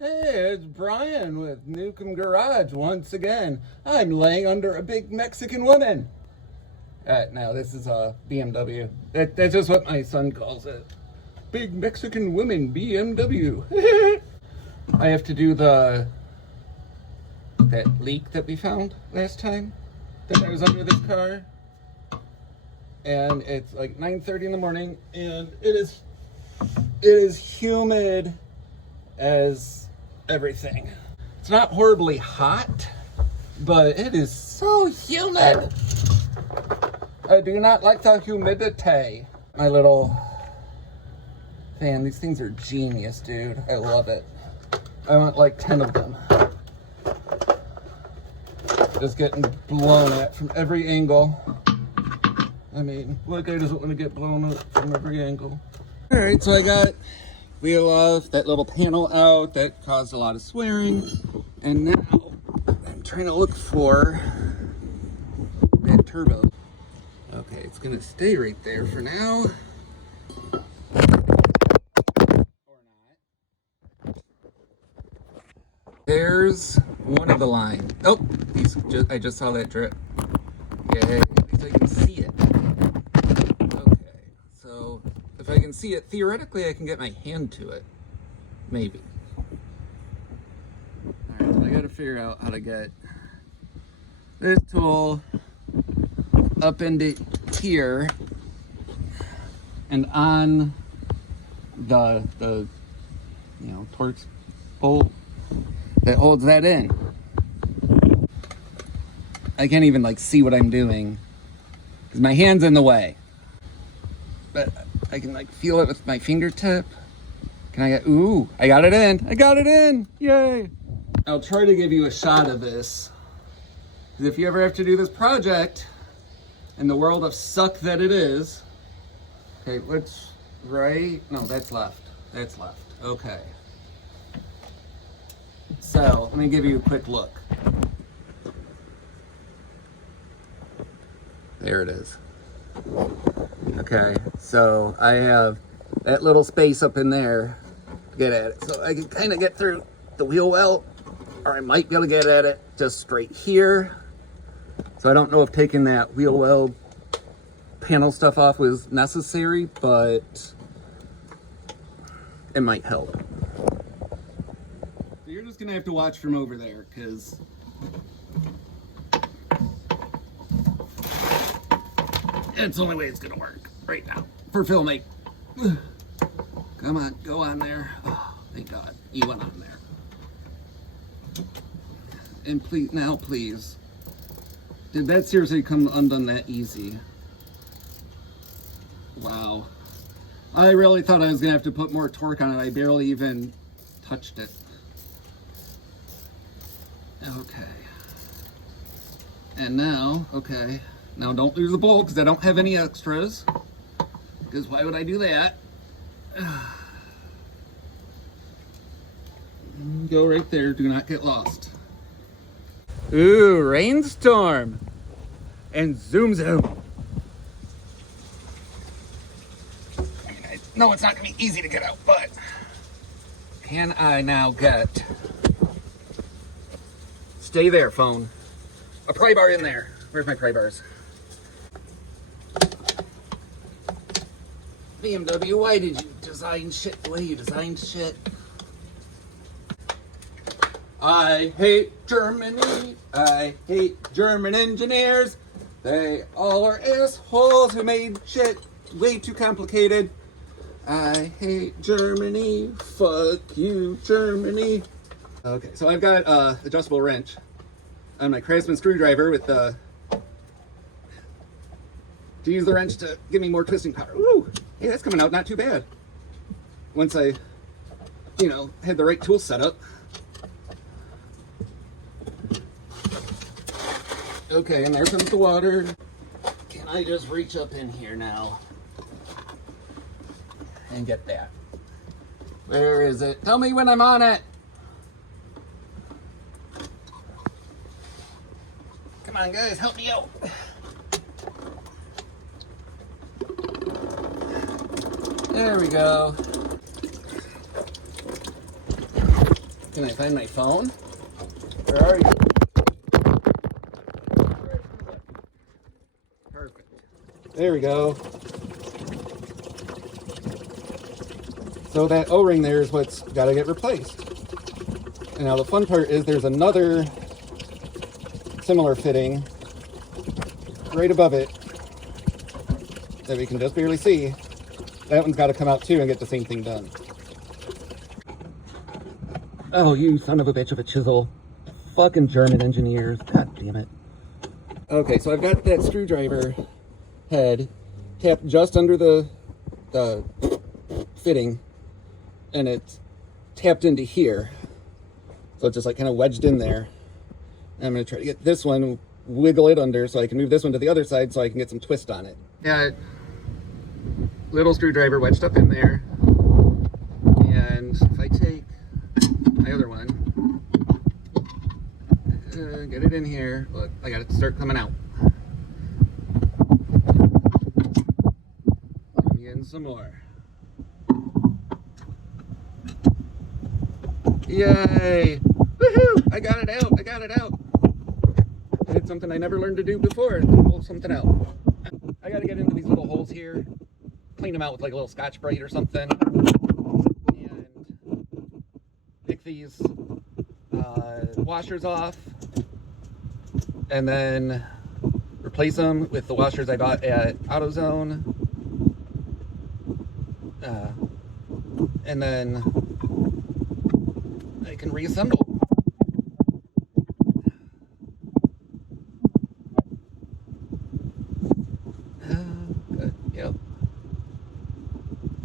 Hey, it's Brian with Newcomb Garage once again. I'm laying under a big Mexican woman. Now this is a BMW. That's just what my son calls it. Big Mexican woman BMW. I have to do that leak that we found last time that I was under this car. And it's like 9:30 in the morning, and it is humid as everything. It's not horribly hot, but it is so humid. I do not like the humidity. My little fan, these things are genius, dude. I love it. I want like 10 of them. Just getting blown at from every angle. I mean, what guy doesn't want to get blown up from every angle? All right, so I got wheel off, that little panel out that caused a lot of swearing, and now I'm trying to look for that turbo. Okay, it's gonna stay right there for now. Or not. There's one of the lines. Oh, I just saw that drip. Yay, at least I can see it. Okay, so if I can see it, theoretically I can get my hand to it. Maybe. Alright, so I gotta figure out how to get this tool up into here and on the Torx bolt that holds that in. I can't even like see what I'm doing because my hand's in the way, but I can like feel it with my fingertip. Can I get, ooh, I got it in. I got it in. Yay. I'll try to give you a shot of this. Because if you ever have to do this project in the world of suck that it is. Okay, which right? No, that's left. That's left. Okay. So let me give you a quick look. There it is. Okay, so I have that little space up in there to get at it. So I can kind of get through the wheel well, or I might be able to get at it just straight here. So I don't know if taking that wheel well panel stuff off was necessary, but it might help. So you're just gonna have to watch from over there, because it's the only way it's gonna work right now for filming. Come on, go on there. Oh, thank God you went on there. And please, now please. Did that seriously come undone that easy? Wow. I really thought I was gonna have to put more torque on it. I barely even touched it. Okay. And now, okay. Now don't lose the bolt because I don't have any extras. Because why would I do that? Go right there, do not get lost. Ooh, rainstorm. And zoom zoom. I mean, I know it's not gonna be easy to get out, but can I now get, stay there phone, a pry bar in there. Where's my pry bars? BMW, why did you design shit the way you designed shit? I hate Germany. I hate German engineers. They all are assholes who made shit way too complicated. I hate Germany. Fuck you, Germany. Okay, so I've got adjustable wrench on my Craftsman screwdriver with the to use the wrench to give me more twisting power. Ooh, hey, that's coming out not too bad. Once I, had the right tool set up. Okay, and there comes the water. Can I just reach up in here now and get that? Where is it? Tell me when I'm on it. Come on, guys, help me out. There we go. Can I find my phone? Where are you? Perfect. There we go. So that O-ring there is what's got to get replaced. And now the fun part is there's another similar fitting right above it that we can just barely see. That one's got to come out too and get the same thing done. Oh, you son of a bitch of a chisel. Fucking German engineers. God damn it. Okay, so I've got that screwdriver head tapped just under the fitting, and it's tapped into here. So it's just like kind of wedged in there. And I'm going to try to get this one, wiggle it under so I can move this one to the other side so I can get some twist on it. Got little screwdriver wedged up in there. And if I take my other one, get it in here, look, I got it to start coming out. I'm getting some more. Yay! Woohoo! I got it out! I got it out! I did something I never learned to do before. Pull something out. I gotta get into these little holes here, clean them out with like a little Scotch-Brite or something, and pick these washers off, and then replace them with the washers I bought at AutoZone, and then I can reassemble. Good. Yep.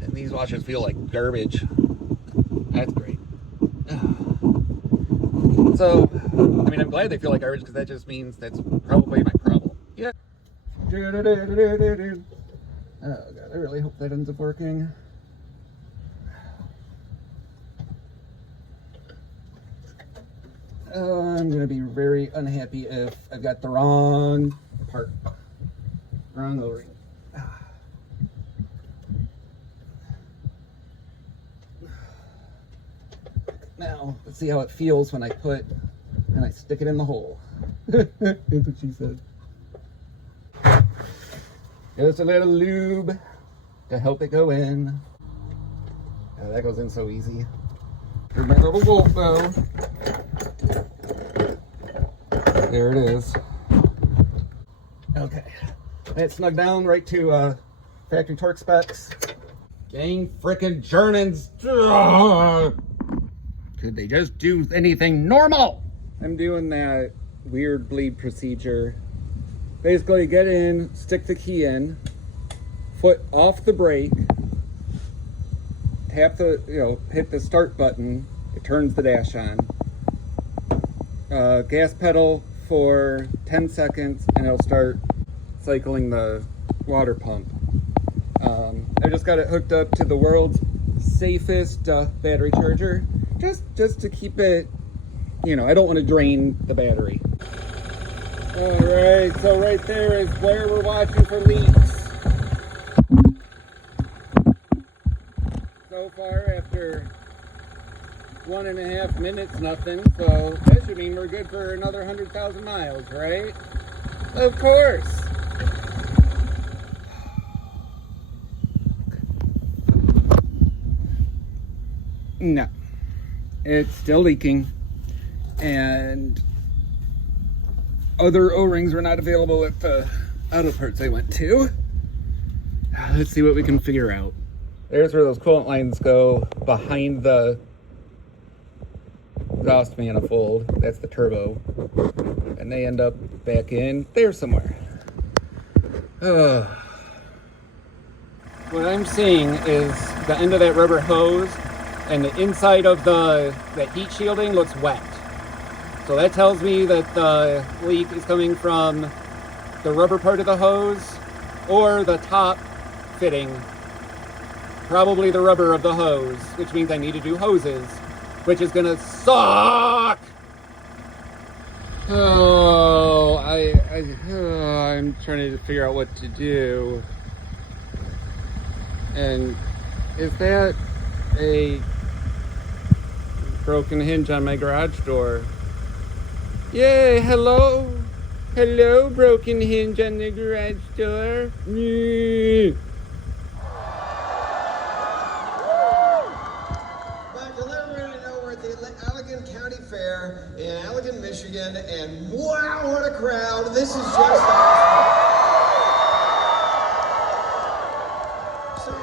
And these washers feel like garbage. That's great. So, I mean, I'm glad they feel like garbage because that just means that's probably my problem. Yeah. Oh God, I really hope that ends up working. I'm gonna be very unhappy if I've got the wrong part, wrong O-ring. Now, let's see how it feels when I stick it in the hole. That's what she said. Just a little lube to help it go in. Oh, that goes in so easy. Here's my little wolf though. There it is. Okay. It's snugged down right to factory torque specs. Dang frickin' Germans. Ugh. Could they just do anything normal? I'm doing that weird bleed procedure. Basically get in, stick the key in, foot off the brake, tap the, hit the start button, it turns the dash on. Gas pedal for 10 seconds and it'll start cycling the water pump. I just got it hooked up to the world's safest battery charger, just to keep it, I don't want to drain the battery. All right, so right there is where we're watching for leaks. So far, after 1.5 minutes, nothing. So that should mean we're good for another 100,000 miles, right? Of course. No, it's still leaking, and other O-rings were not available at the auto parts I went to. Let's see what we can figure out. There's where those coolant lines go behind the exhaust manifold. That's the turbo, and they end up back in there somewhere. What I'm seeing is the end of that rubber hose, and the inside of that heat shielding looks wet. So that tells me that the leak is coming from the rubber part of the hose or the top fitting, probably the rubber of the hose, which means I need to do hoses, which is gonna suck. Oh, I'm trying to figure out what to do. And is that a Broken hinge on my garage door. Yay, hello. Hello, broken hinge on the garage door. But to let everybody know, we're at the Allegan County Fair in Allegan, Michigan, and wow, what a crowd. This is just awesome. So,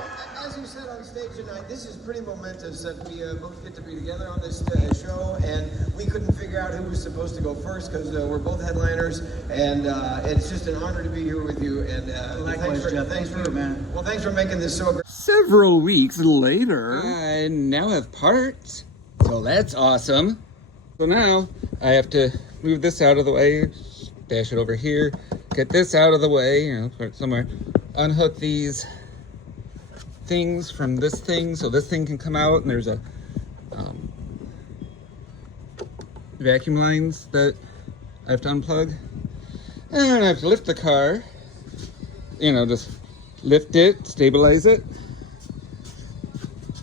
as you said on stage tonight, this is pretty momentous that we both get to be together on this show, and we couldn't figure out who was supposed to go first because we're both headliners, and it's just an honor to be here with you. And likewise, Jeff. Thanks for man. Well, thanks for making this so great. Several weeks later, I now have parts, so that's awesome. So now I have to move this out of the way, dash it over here, get this out of the way, you know, put it somewhere, unhook these things from this thing so this thing can come out, and there's a vacuum lines that I have to unplug, and I have to lift the car, you know, just lift it, stabilize it,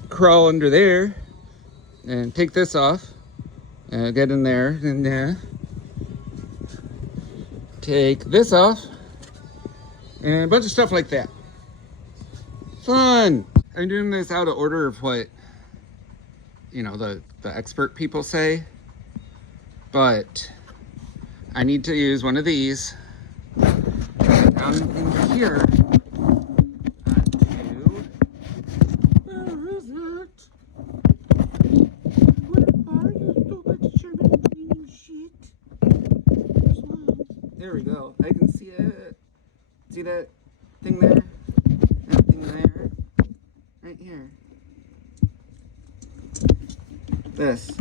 crawl under there and take this off, get in there and take this off, and a bunch of stuff like that. Fun. I'm doing this out of order of what, you know, the expert people say, but I need to use one of these down in here onto, where is it? Where are you, stupid Sherman cleaning shit? There's one. There we go. I can see it. See that thing there? That thing there? Right here. This.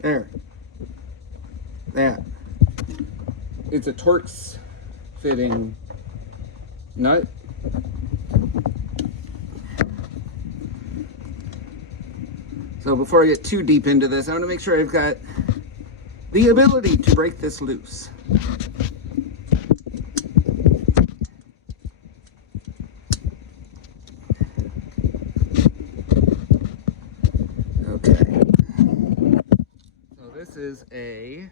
There. That. It's a Torx fitting nut. So before I get too deep into this, I want to make sure I've got the ability to break this loose. Okay. So this is a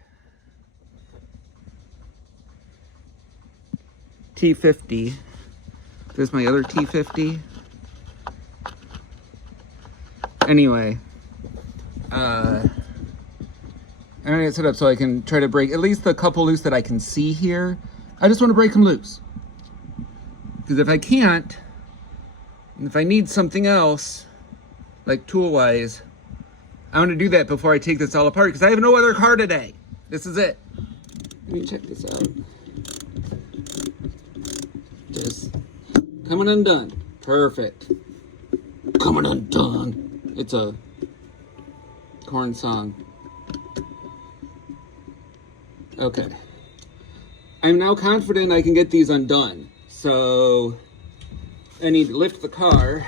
T50. This is my other T50. Anyway, I'm gonna get set up so I can try to break at least the couple loose that I can see here. I just want to break them loose, because if I can't, and if I need something else, like tool-wise, I want to do that before I take this all apart, because I have no other car today. This is it. Let me check this out. Just coming undone. Perfect. Coming undone. It's a Korn song. Okay. I'm now confident I can get these undone. So I need to lift the car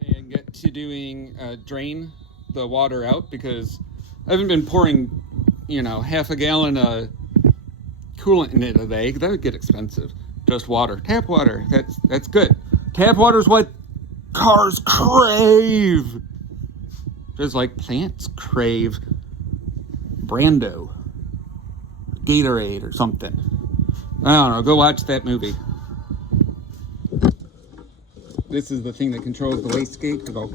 and get to doing drain the water out, because I haven't been pouring, you know, half a gallon of coolant in it a day. That would get expensive. Just water. Tap water. That's good. Tap water is what cars crave. Just like plants crave Brando, Gatorade or something. I don't know. Go watch that movie. This is the thing that controls the wastegate to go.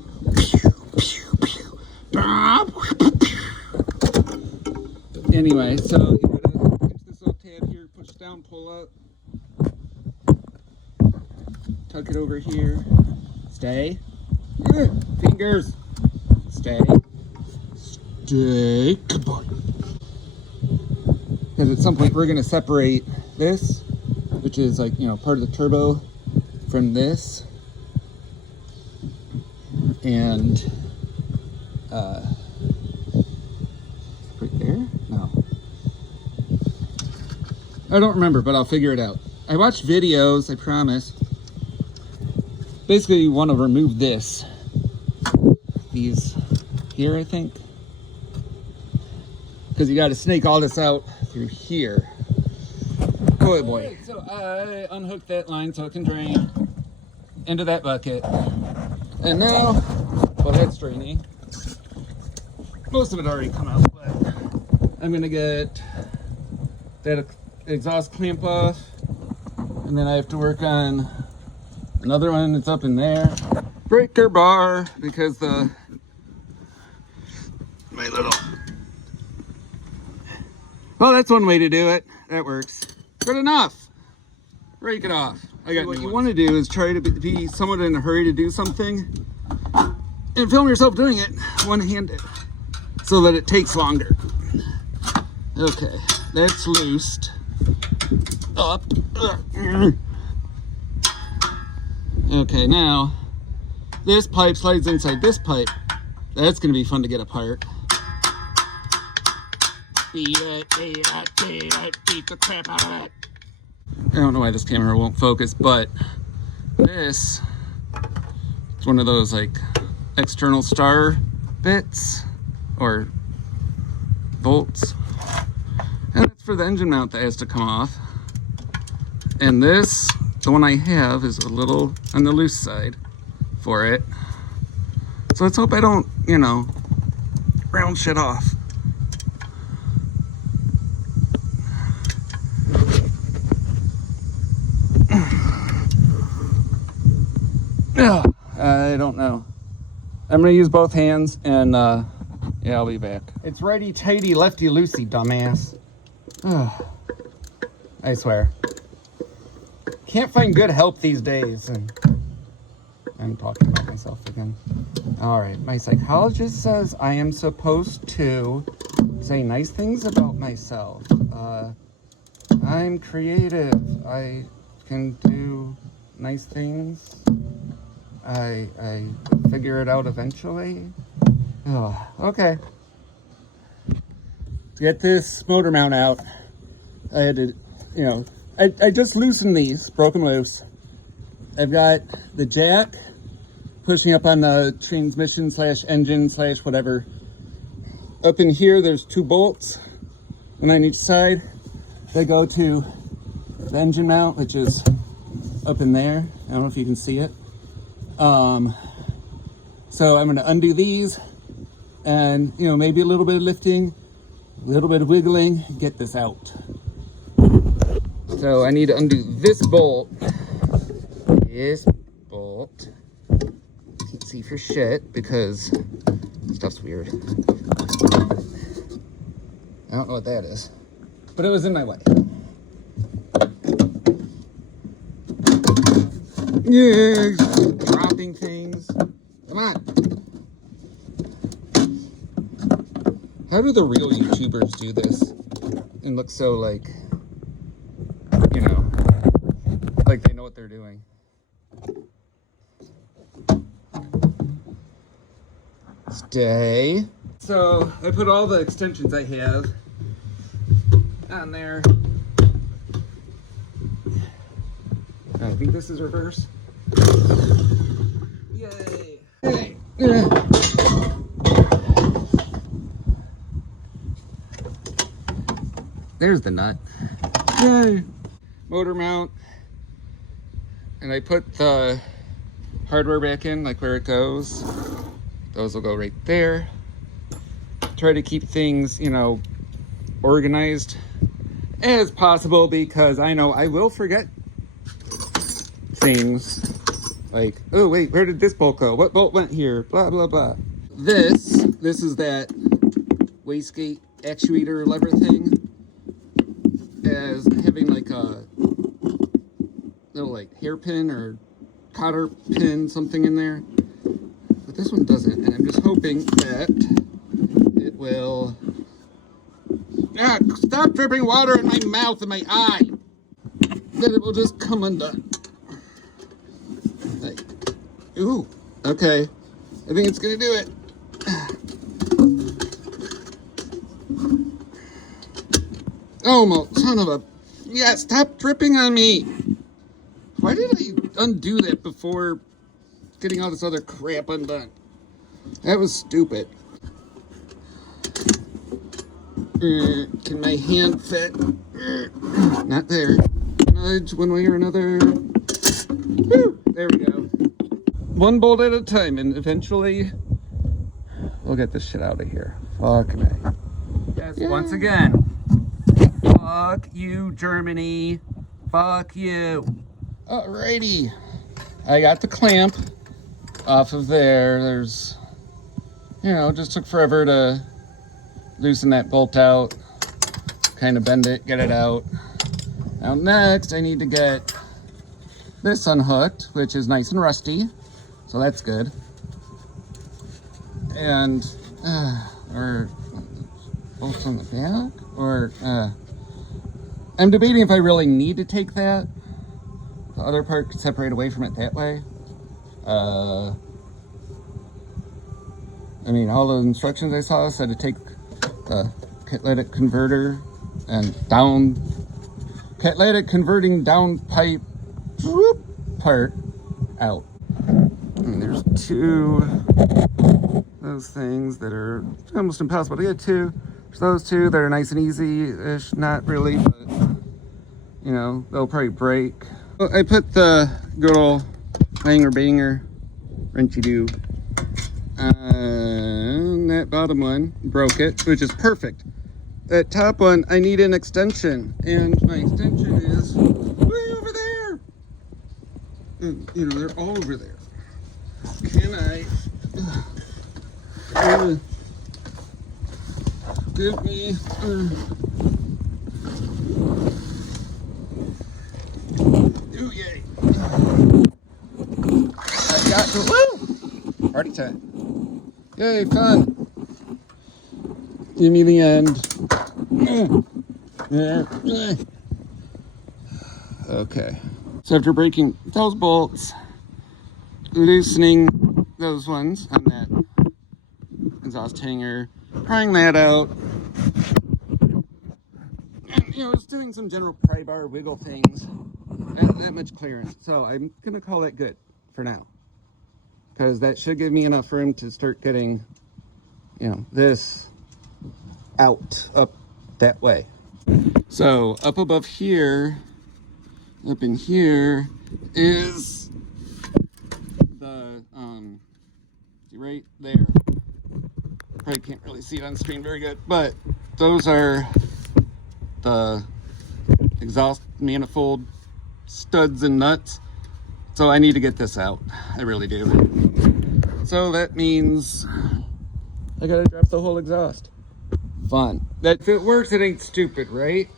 Anyway, so you gotta pinch this little tab here, push down, pull up, tuck it over here, stay, fingers, stay, come on. Because at some point we're gonna separate this, which is like, you know, part of the turbo, from this, and right there? No. I don't remember, but I'll figure it out. I watched videos, I promise. Basically, you want to remove this. These here, I think. Because you got to snake all this out through here. Good boy. Right, so I unhooked that line so it can drain into that bucket. And now, well, that's draining. most of it already come out, but I'm gonna get that exhaust clamp off, and then I have to work on another one that's up in there. Breaker bar, because my little, well, that's one way to do it. That works. Good enough. Break it off. What you want to do is try to be somewhat in a hurry to do something and film yourself doing it one-handed so that it takes longer. Okay, that's loosed up. Okay, now this pipe slides inside this pipe. That's going to be fun to get apart. Beat the crap out of it. I don't know why this camera won't focus, but this is one of those like external star bits or bolts. And that's for the engine mount that has to come off. And this, the one I have, is a little on the loose side for it. So let's hope I don't, you know, round shit off. I don't know. I'm gonna use both hands and yeah, I'll be back. It's righty tighty, lefty loosey, dumbass. I swear. Can't find good help these days. And I'm talking about myself again. All right, my psychologist says I am supposed to say nice things about myself. I'm creative. I can do nice things. I figure it out eventually. Oh, okay. To get this motor mount out, I had to, you know, I just loosened these, broke them loose. I've got the jack pushing up on the transmission / engine / whatever. Up in here, there's 2 bolts, and on each side, they go to the engine mount, which is up in there. I don't know if you can see it. So I'm going to undo these and, you know, maybe a little bit of lifting, a little bit of wiggling, get this out. So I need to undo this bolt. This bolt. Can't see for shit because stuff's weird. I don't know what that is, but it was in my way. Yeah, dropping things. Come on. How do the real YouTubers do this and look so like, you know, like they know what they're doing? Stay. So I put all the extensions I have on there. I think this is reverse. Yay! Hey. There's the nut. Yay! Motor mount. And I put the hardware back in, like where it goes. Those will go right there. Try to keep things, you know, organized as possible because I know I will forget things. Like, oh wait, where did this bolt go? What bolt went here? Blah, blah, blah. This is that wastegate actuator lever thing. As having like a little like hairpin or cotter pin, something in there. But this one doesn't, and I'm just hoping that it will... Ah, stop dripping water in my mouth and my eye! That it will just come undone. Like, ooh, okay. I think it's gonna do it. Oh, son of a... Yeah, stop dripping on me! Why did I undo that before getting all this other crap undone? That was stupid. Can my hand fit? Not there. Nudge one way or another. Woo! There we go. One bolt at a time, and eventually we'll get this shit out of here. Fuck me. Yes, yeah. Once again. Fuck you, Germany. Fuck you. Alrighty. I got the clamp off of there. There's, you know, just took forever to loosen that bolt out. Kind of bend it, get it out. Now next, I need to get this unhooked, which is nice and rusty. So that's good. And, or bolts on the back? Or, I'm debating if I really need to take that. The other part could separate away from it that way. I mean, all the instructions I saw said to take the catalytic converter and down, catalytic converting down pipe whoop, part out. And there's two those things that are almost impossible to get to. There's those two that are nice and easy-ish, not really, but you know, they'll probably break. Well, I put the good old hanger banger wrenchy do on that bottom one, broke it, which is perfect. That top one, I need an extension, and my extension is way over there. And, you know, they're all over there. Can I give me oh yay! I got to woo! Party time! Yay, fun! Give me the end. Okay. So after breaking those bolts, loosening those ones on that exhaust hanger, prying that out, and you know, just doing some general pry bar wiggle things. That much clearance. So I'm gonna call it good for now, because that should give me enough room to start getting, you know, this out up that way. So up above here, up in here is the right there. Probably can't really see it on screen very good, but those are the exhaust manifold studs and nuts. So I need to get this out. I really do. So that means I gotta drop the whole exhaust. Fun. That if it works, it ain't stupid, right?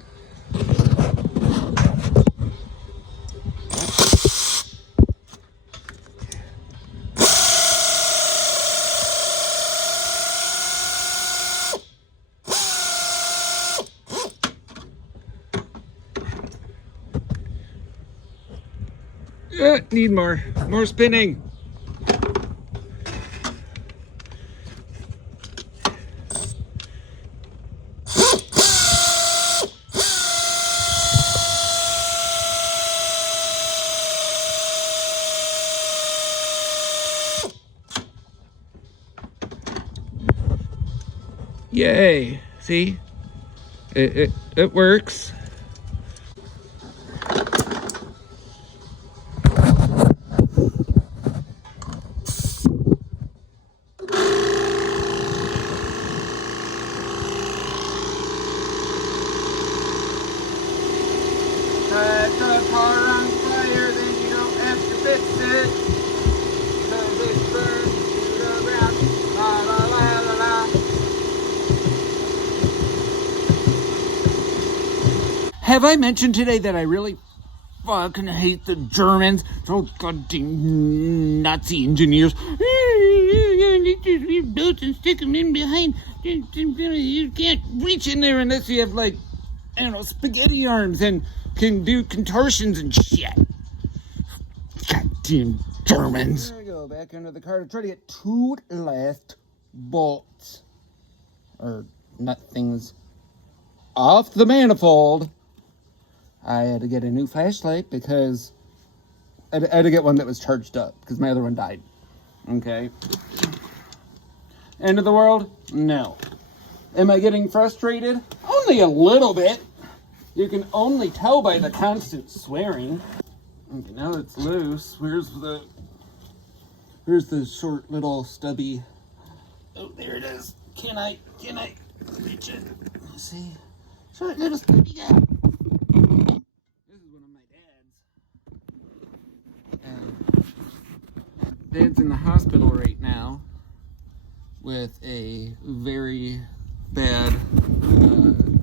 Need more spinning. Yay, see? It works. Set the car on fire, then you don't have to fix it, 'cause it burns to the ground. La la la la la. Have I mentioned today that I really fucking hate the Germans? Those goddamn Nazi engineers. You built and stick them in behind. You can't reach in there unless you have, like, I don't know, spaghetti arms and can do contortions and shit. Goddamn Germans. There we go, back under the car to try to get two last bolts or nut things off the manifold. I had to get a new flashlight because I had to get one that was charged up because my other one died. Okay. End of the world? No. Am I getting frustrated? Only a little bit. You can only tell by the constant swearing. Okay, now it's loose. Where's the short little stubby? Oh, there it is. Can I reach it? Let's see. Short little skinny guy. This is one of my dad's. And Dad's in the hospital right now with a very bad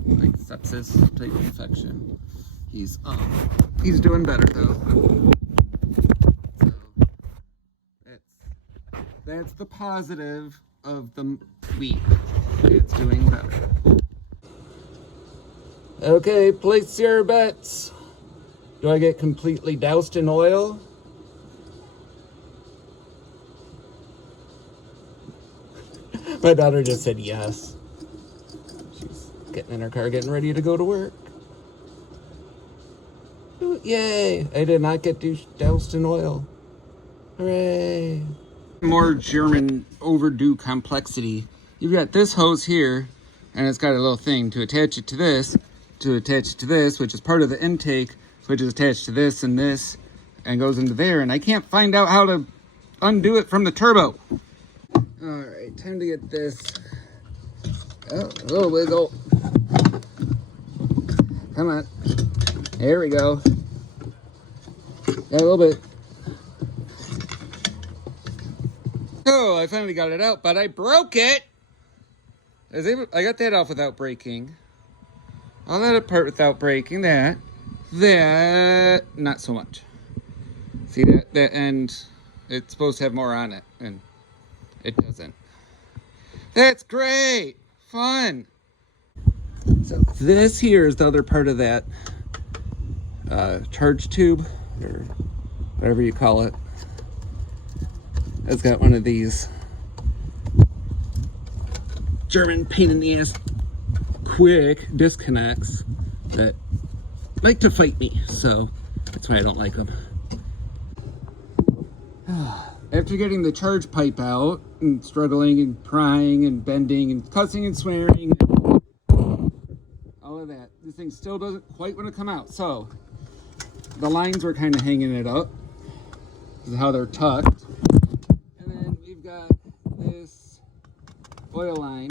like sepsis type infection. He's doing better though. So that's the positive of the week. It's doing better. Okay, place your bets. Do I get completely doused in oil? My daughter just said yes. She's getting in her car, getting ready to go to work. Ooh, yay! I did not get doused in oil. Hooray! More German overdue complexity. You've got this hose here, and it's got a little thing to attach it to this, which is part of the intake, which is attached to this, and goes into there, and I can't find out how to undo it from the turbo. Alright, time to get this. Oh, a little wiggle. Come on. There we go. Yeah, a little bit. Oh, I finally got it out, but I broke it! I got that off without breaking. All that apart without breaking. That, not so much. See that end, it's supposed to have more on it, and it doesn't. That's great! Fun! So this here is the other part of that charge tube, or whatever you call it. It's got one of these German pain in the ass quick disconnects that like to fight me, so that's why I don't like them. After getting the charge pipe out and struggling and crying and bending and cussing and swearing and all of that, this thing still doesn't quite want to come out. So the lines were kind of hanging it up. This is how they're tucked. And then we've got this oil line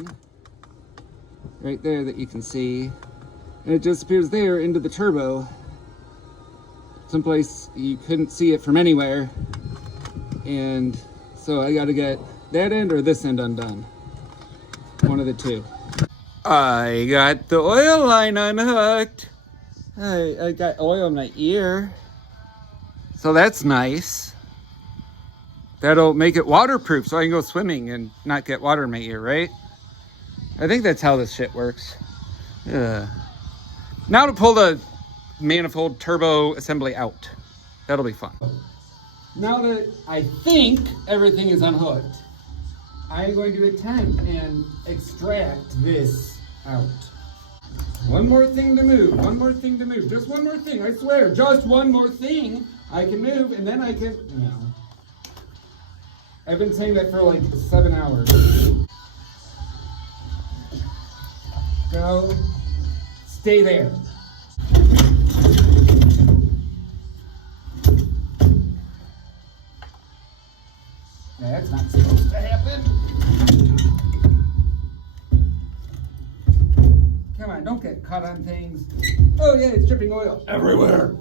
right there that you can see. And it disappears there into the turbo. Someplace you couldn't see it from anywhere. And so I got to get that end or this end undone. One of the two. I got the oil line unhooked. I got oil in my ear. So that's nice. That'll make it waterproof so I can go swimming and not get water in my ear, right? I think that's how this shit works. Now to pull the manifold turbo assembly out. That'll be fun. Now that I think everything is unhooked, I'm going to attempt and extract this out. One more thing to move, just one more thing, I swear, just one more thing I can move, and then I can, no. I've been saying that for like 7 hours. Go, stay there. That's not supposed to happen. Come on, don't get caught on things. Oh yeah, it's dripping oil everywhere.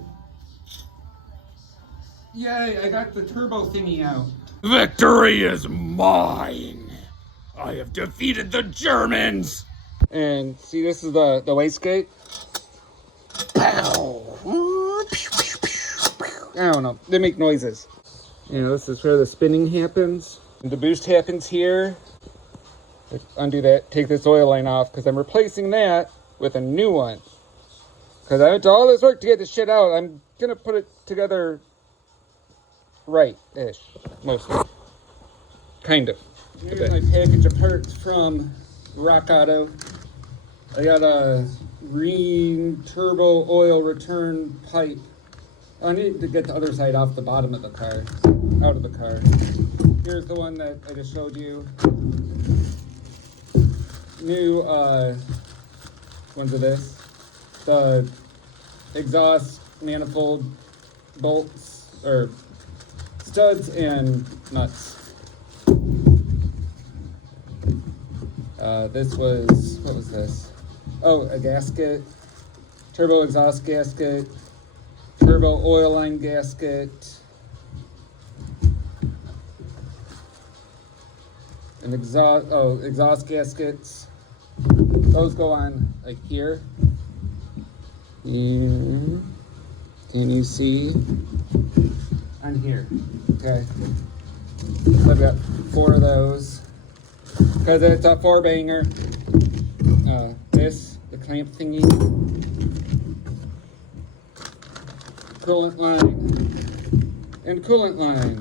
Yay, I got the turbo thingy out. Victory is mine. I have defeated the Germans. And see, this is the wastegate. Pow. I don't know, they make noises. You know, this is where the spinning happens. And the boost happens here. Let's undo that, take this oil line off, because I'm replacing that with a new one. Because I went to all this work to get this shit out. I'm going to put it together right-ish, mostly. Kind of. Here's my package of parts from Rock Auto. I got a green turbo oil return pipe. I need to get the other side off the bottom of the car, out of the car. Here's the one that I just showed you. New ones of this. The exhaust manifold bolts, or studs and nuts. This was, what was this? Oh, a gasket, turbo exhaust gasket, turbo oil line gasket, an exhaust gaskets. Those go on like here. Here. Can you see? On here. Okay. So I've got 4 of those. Because it's a 4-banger. This, the clamp thingy. Coolant line. And coolant line.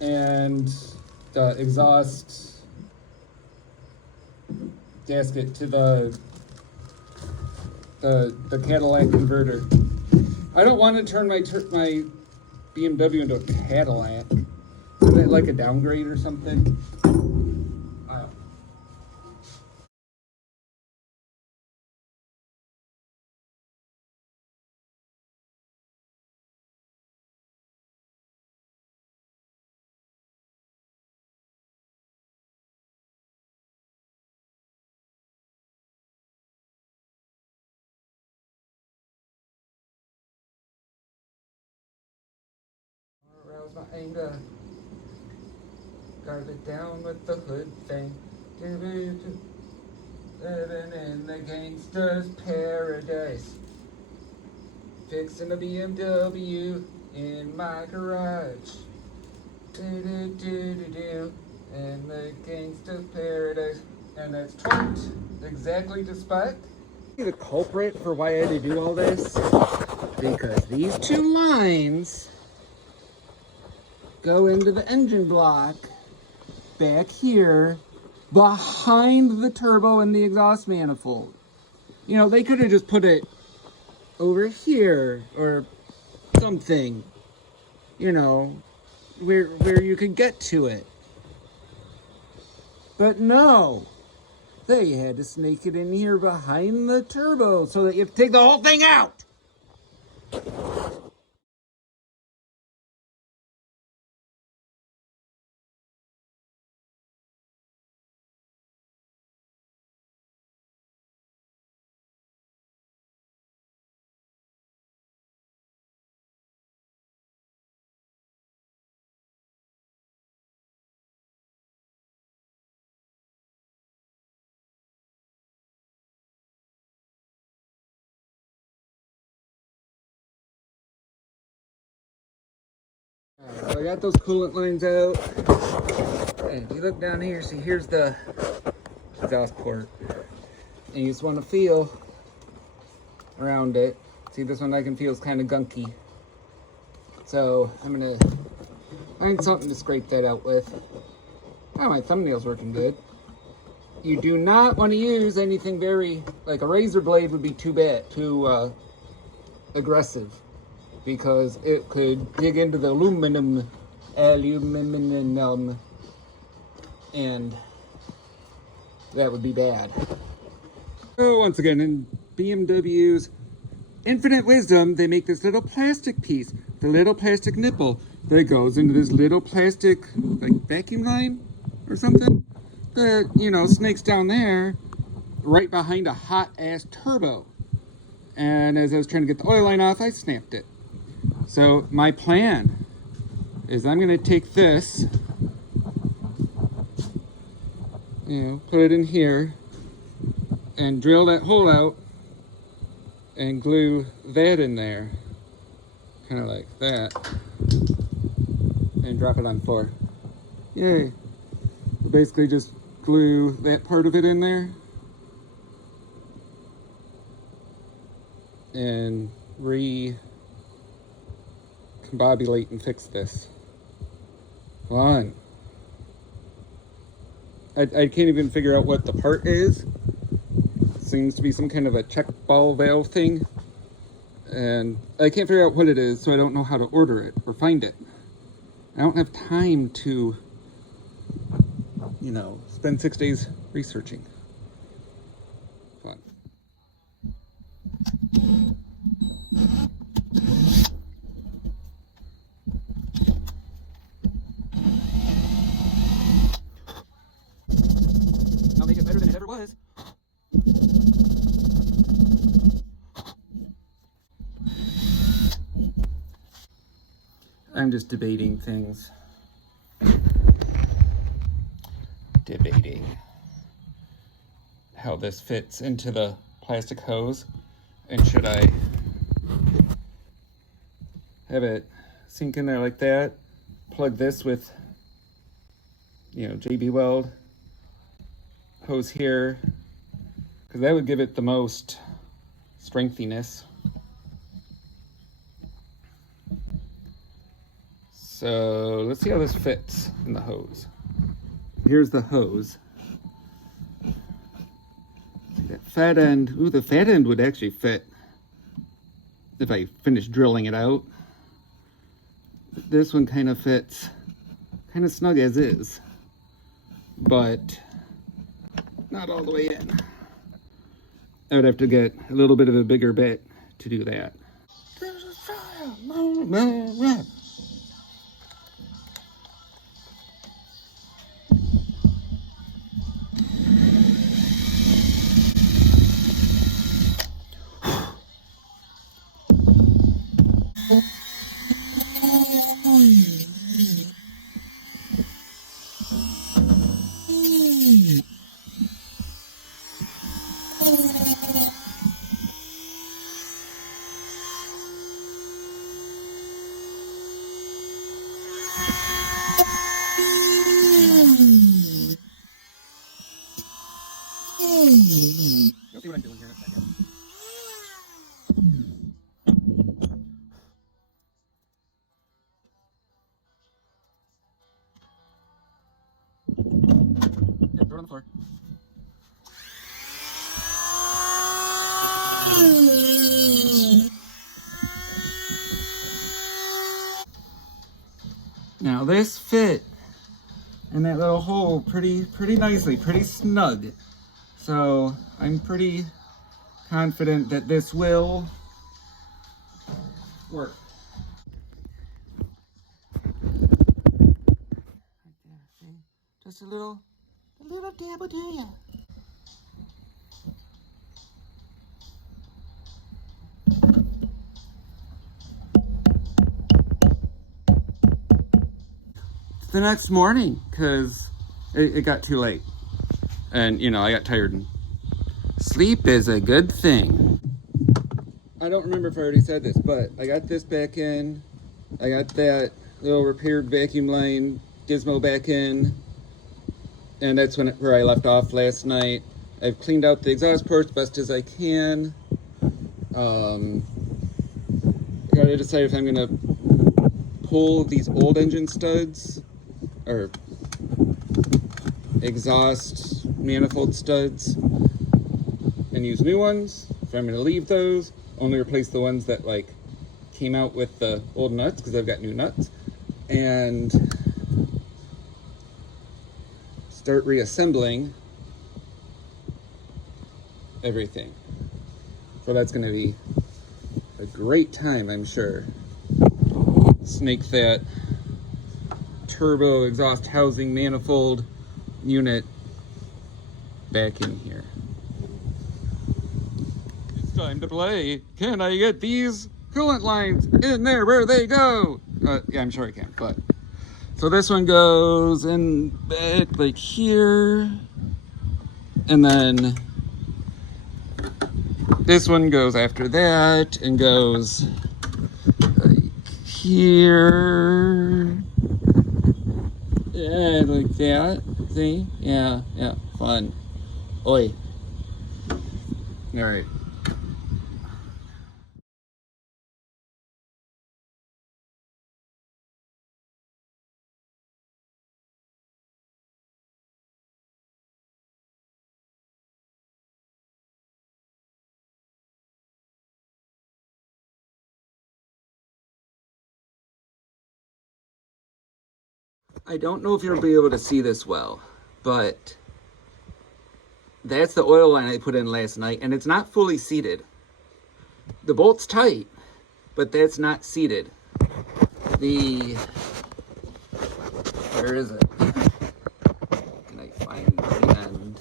And the exhaust gasket to the Cadillac converter. I don't want to turn my BMW into a Cadillac. Isn't that like a downgrade or something? Arouse my anger. Guard it down with the hood thing. Living in the gangster's paradise. Fixing a BMW in my garage. In the gangster's paradise. And that's twice exactly to spec. The culprit for why I had to do all this? Because these 2 lines go into the engine block back here behind the turbo and the exhaust manifold. You know, they could have just put it over here or something, you know, where you could get to it. But no, they had to snake it in here behind the turbo so that you have to take the whole thing out. So I got those coolant lines out. And if you look down here, see here's the exhaust port. And you just want to feel around it. See, this one I can feel is kind of gunky. So I'm going to find something to scrape that out with. Oh, my thumbnail's working good. You do not want to use anything very, like a razor blade would be too aggressive. Because it could dig into the aluminum, and that would be bad. So once again, in BMW's infinite wisdom, they make this little plastic piece, the little plastic nipple that goes into this little plastic, like, vacuum line or something that, you know, snakes down there right behind a hot ass turbo. And as I was trying to get the oil line off, I snapped it. So my plan is I'm going to take this, you know, put it in here and drill that hole out and glue that in there, kind of like that, and drop it on the floor. Yay. Basically just glue that part of it in there and combobulate and fix this. Fun. I can't even figure out what the part is. Seems to be some kind of a check ball valve thing. And I can't figure out what it is, so I don't know how to order it or find it. I don't have time to, you know, spend 6 days researching. Fun. I'll make it better than it ever was. I'm just debating things. Debating how this fits into the plastic hose, and should I have it sink in there like that, plug this with, you know, JB Weld hose here, because that would give it the most strengthiness. So let's see how this fits in the hose. Here's the hose. That fat end, ooh, the fat end would actually fit if I finish drilling it out. This one kind of fits kind of snug as is, but not all the way in. I would have to get a little bit of a bigger bit to do that. You'll see what I'm doing here in a second. Yep, throw it on the floor. Now this fit in that little hole pretty nicely, pretty snug. So I'm pretty confident that this will work. Just a little dabble to you. The next morning, because it got too late, and you know, I got tired, and sleep is a good thing. I don't remember if I already said this, but I got this back in. I got that little repaired vacuum line gizmo back in, and that's where I left off last night. I've cleaned out the exhaust ports best as I can. I gotta decide if I'm gonna pull these old engine studs or exhaust manifold studs and use new ones. If I'm going to leave those, only replace the ones that like came out with the old nuts, because I've got new nuts, and start reassembling everything. So that's going to be a great time, I'm sure. Snake that turbo exhaust housing manifold unit back in here. It's time to play. Can I get these coolant lines in there where they go? Yeah, I'm sure I can, but so this one goes in back like here, and then this one goes after that and goes like here. Yeah, like that. See? Yeah, fun. Oi. Alright. I don't know if you'll be able to see this well, but that's the oil line I put in last night, and it's not fully seated. The bolt's tight, but that's not seated. Where is it? Can I find the end?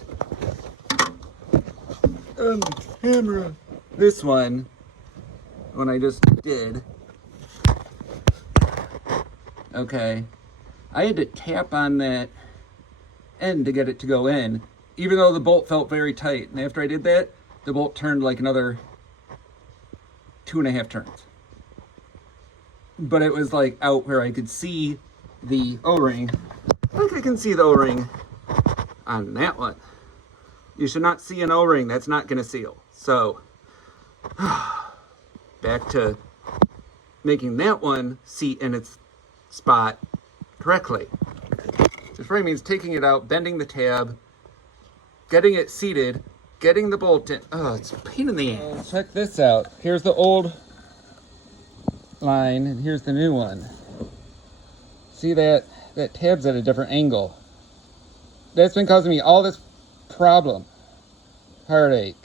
on the camera. This one, when I just did, okay, I had to tap on that end to get it to go in, even though the bolt felt very tight. And after I did that, the bolt turned like another 2.5 turns. But it was like out where I could see the O-ring. Like I can see the O-ring on that one. You should not see an O-ring, that's not gonna seal. So, back to making that one seat in its spot correctly. This really means taking it out, bending the tab, getting it seated, getting the bolt in. Oh, it's a pain in the ass. Check this out. Here's the old line and here's the new one. See that tab's at a different angle. That's been causing me all this problem. Heartache.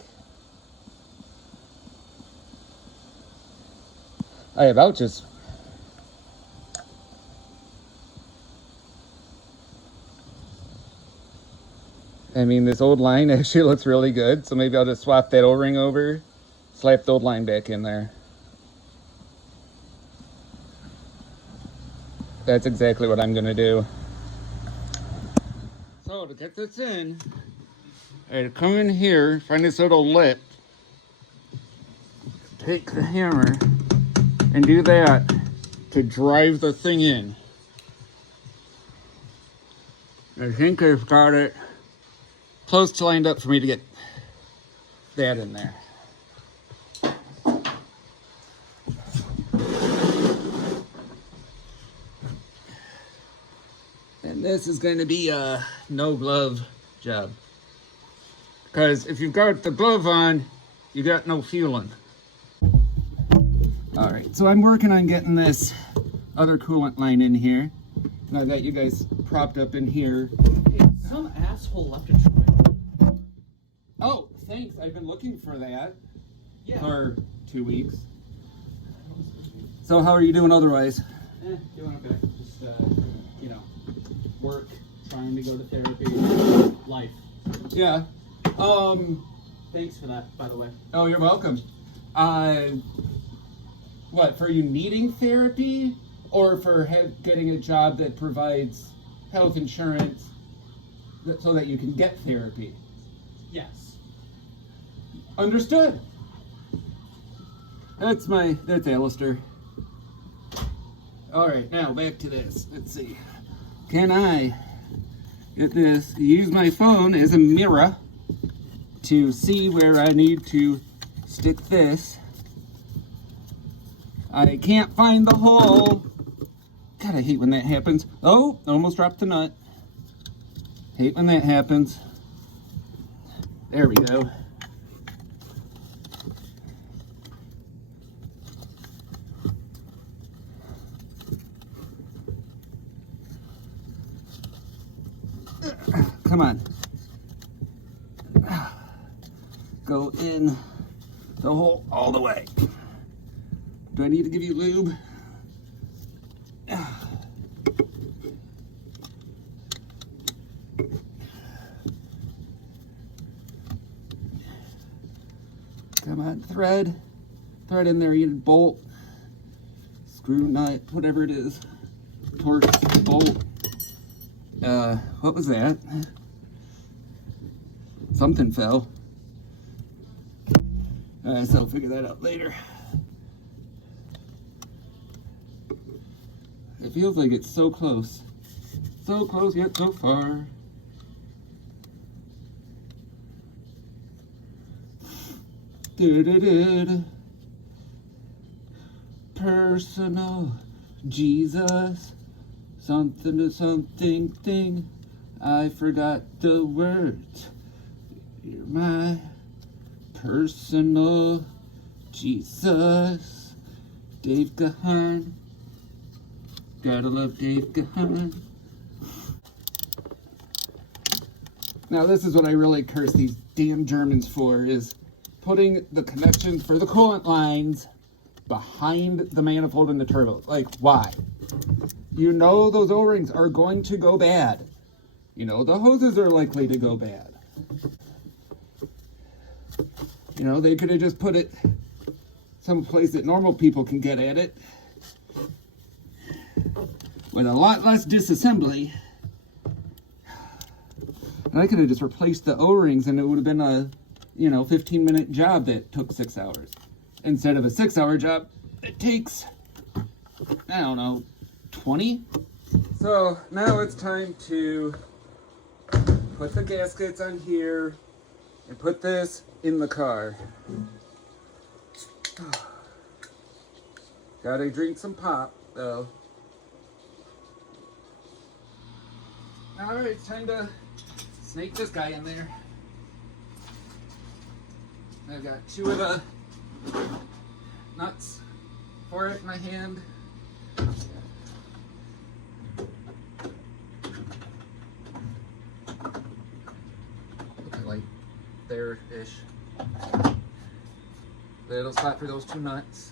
I about just this old line actually looks really good, so maybe I'll just swap that O-ring over, slap the old line back in there. That's exactly what I'm gonna do. So to get this in, I had to come in here, find this little lip, take the hammer, and do that to drive the thing in. I think I've got it close to lined up for me to get that in there. And this is going to be a no glove job. Because if you've got the glove on, you got no feeling. Alright, so I'm working on getting this other coolant line in here. And I've got you guys propped up in here. Hey, some asshole left a tray. Oh, thanks. I've been looking for that for 2 weeks. So how are you doing otherwise? Doing okay. Just, work, trying to go to therapy, life. Yeah. Thanks for that, by the way. Oh, you're welcome. What, for you needing therapy? Or for getting a job that provides health insurance so that you can get therapy? Yes. Understood. That's Alistair. All right, now back to this. Let's see. Can I get this? Use my phone as a mirror to see where I need to stick this. I can't find the hole. God, I hate when that happens. Oh, almost dropped the nut. Hate when that happens. There we go. Come on. Go in the hole all the way. Do I need to give you lube? Come on, thread in there, you bolt, screw, nut, whatever it is, torque, bolt. What was that? Something fell. So I'll figure that out later. It feels like it's so close. So close yet so far. Personal Jesus, something to something thing. I forgot the words. You're my personal Jesus. Dave Gahan. Gotta love Dave Gahan. Now this is what I really curse these damn Germans for, is putting the connections for the coolant lines behind the manifold in the turbo. Like, why? You know those O-rings are going to go bad. You know the hoses are likely to go bad. You know, they could have just put it someplace that normal people can get at it with a lot less disassembly. And I could have just replaced the O-rings and it would have been a, 15-minute job that took 6 hours. Instead of a 6-hour job, it takes, 20? So now it's time to put the gaskets on here and put this in the car. Gotta drink some pop, though. Alright, it's time to snake this guy in there. I've got 2 of the nuts for it in my hand. Okay, like there-ish. Little spot for those 2 nuts.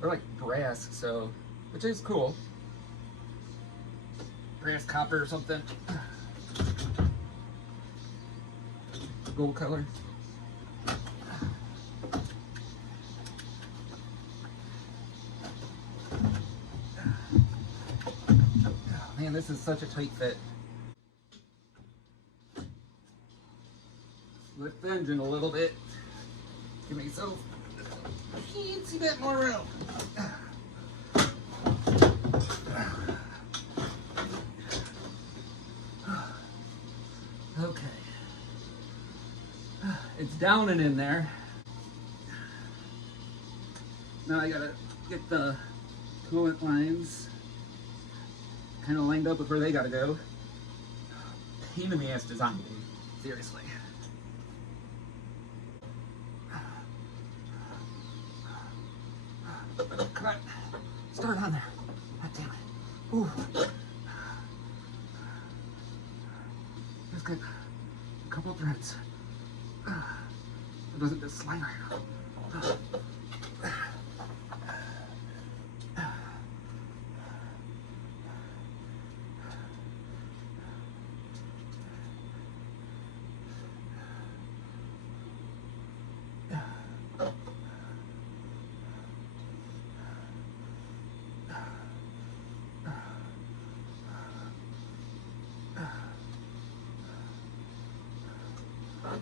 They're like brass, so, which is cool. Brass copper or something. Gold color. Oh, man, this is such a tight fit. Lift the engine a little bit. Give myself a teensy bit more room. Okay. It's down and in there. Now I gotta get the coolant lines kind of lined up with where they gotta go. Pain in the ass design, dude. Seriously. Come on. Start on there. God damn it. Ooh. Just got a couple threads. It doesn't just slide right.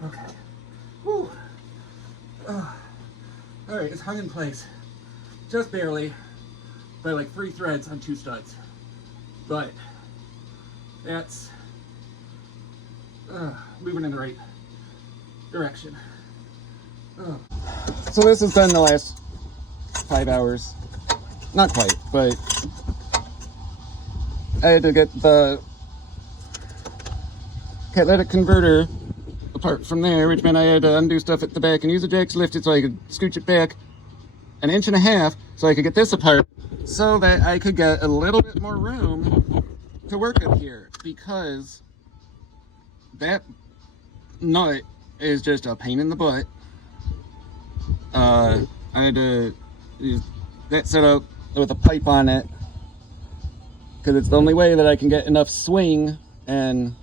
Okay. Whew. Alright, it's hung in place. Just barely. By like 3 threads on 2 studs. But that's moving in the right direction. So this has been the last 5 hours. Not quite, but I had to get the catalytic converter apart from there, which meant I had to undo stuff at the back and use the jacks to lift it so I could scooch it back 1.5 inches so I could get this apart so that I could get a little bit more room to work up here, because that nut is just a pain in the butt. I had to use that set up with a pipe on it because it's the only way that I can get enough swing and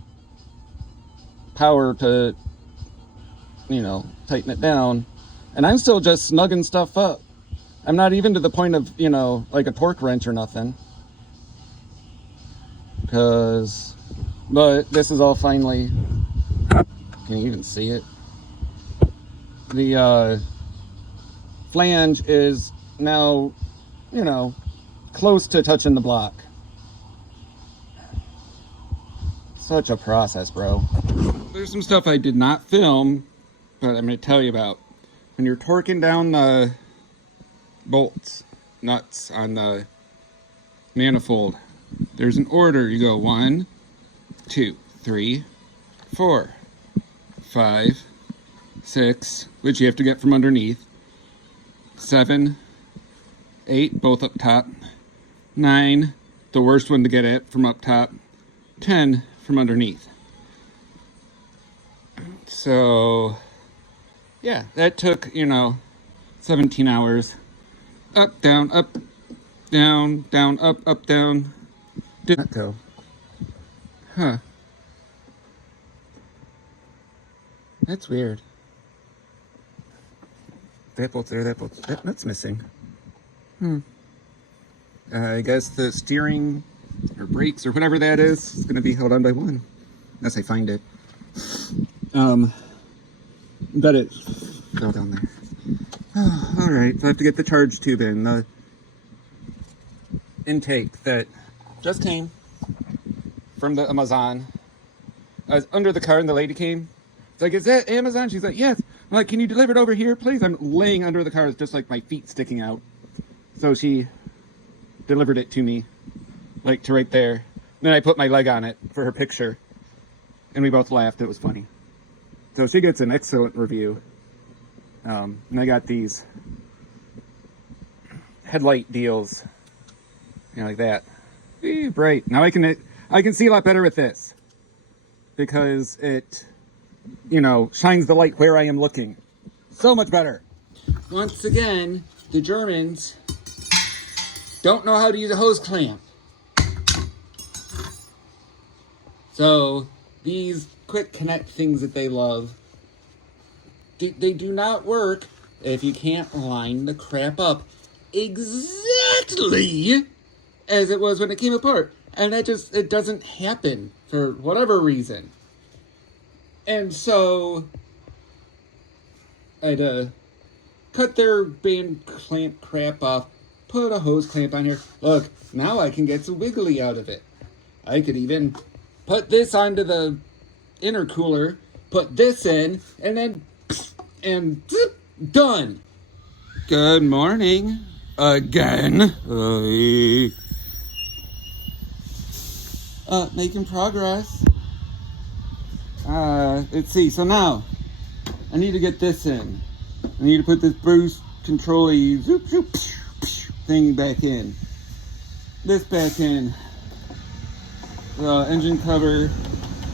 power to, tighten it down. And I'm still just snugging stuff up. I'm not even to the point of, like a torque wrench or nothing. But this is all finally, can you even see it? The flange is now, close to touching the block. Such a process, bro. There's some stuff I did not film, but I'm going to tell you about. When you're torquing down the bolts, nuts on the manifold, there's an order. You go 1, 2, 3, 4, 5, 6, which you have to get from underneath, 7, 8, both up top, 9, the worst one to get at from up top, 10 from underneath. So yeah, that took 17 hours. Up, down, up, down, down, up, down. Did that go? Huh. That's weird. that bolt's there, that bolt's... That nut's missing. I guess the steering or brakes or whatever that is going to be held on by one. Unless I find it. Bet it fell down there. Alright, so I have to get the charge tube in. The intake that just came from the Amazon. I was under the car and the lady came. It's like, is that Amazon? She's like, yes. I'm like, can you deliver it over here, please? I'm laying under the car. It's just like my feet sticking out. So she delivered it to me, like to right there. Then I put my leg on it for her picture. And we both laughed. It was funny. So she gets an excellent review. And I got these headlight deals. You know, like that. Eee, bright. Now I can see a lot better with this. Because it, you know, shines the light where I am looking. So much better. Once again, the Germans don't know how to use a hose clamp. So these quick connect things that they love, they do not work if you can't line the crap up exactly as it was when it came apart. And that just, it doesn't happen for whatever reason. And so I'd cut their band clamp crap off, put a hose clamp on here. Look, now I can get some wiggly out of it. I could even put this onto the intercooler, put this in, and then, and zip, done. Good morning. Again. Making progress. Let's see. So now, I need to get this in. I need to put this boost control-y zoop, zoop, thing back in. This back in. Engine cover.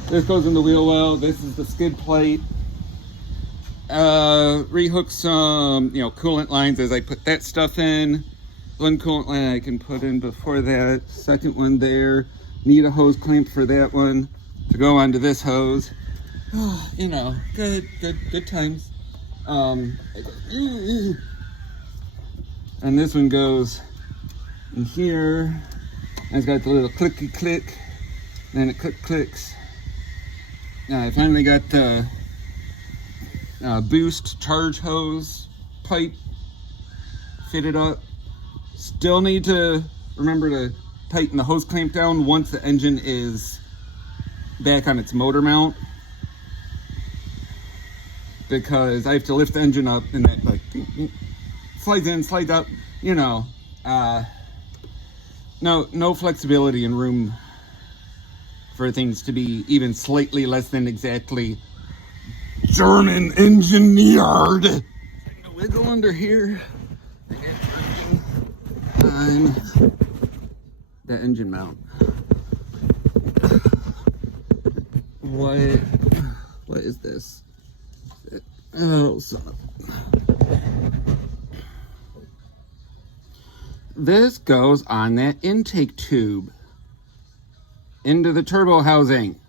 This goes in the wheel well. This is the skid plate. Rehook some, you know, coolant lines as I put that stuff in. One coolant line I can put in before that. Second one there. Need a hose clamp for that one to go onto this hose. Oh, you know, good times. And this one goes in here. And it's got the little clicky click. Then it clicks. I finally got the boost charge hose pipe fitted up. Still need to remember to tighten the hose clamp down once the engine is back on its motor mount, because I have to lift the engine up and that like slides in, slides out, you know. No flexibility and room for things to be even slightly less than exactly German engineered. I'm gonna wiggle under here. On the engine mount. What is this? Oh, son of... This goes on that intake tube into the turbo housing.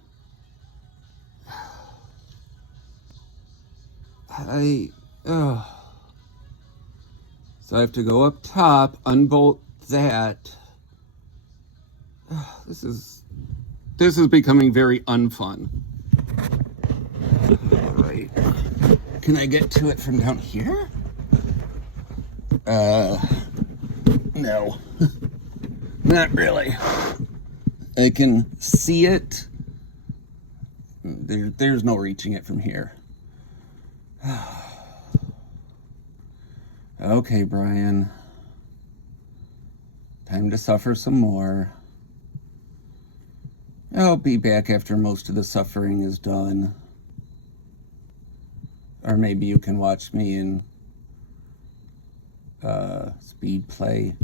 So I have to go up top, unbolt that. This is becoming very unfun. Right. Can I get to it from down here? No. Not really. I can see it. There's no reaching it from here. Okay, Brian. Time to suffer some more. I'll be back after most of the suffering is done. Or maybe you can watch me in speed play.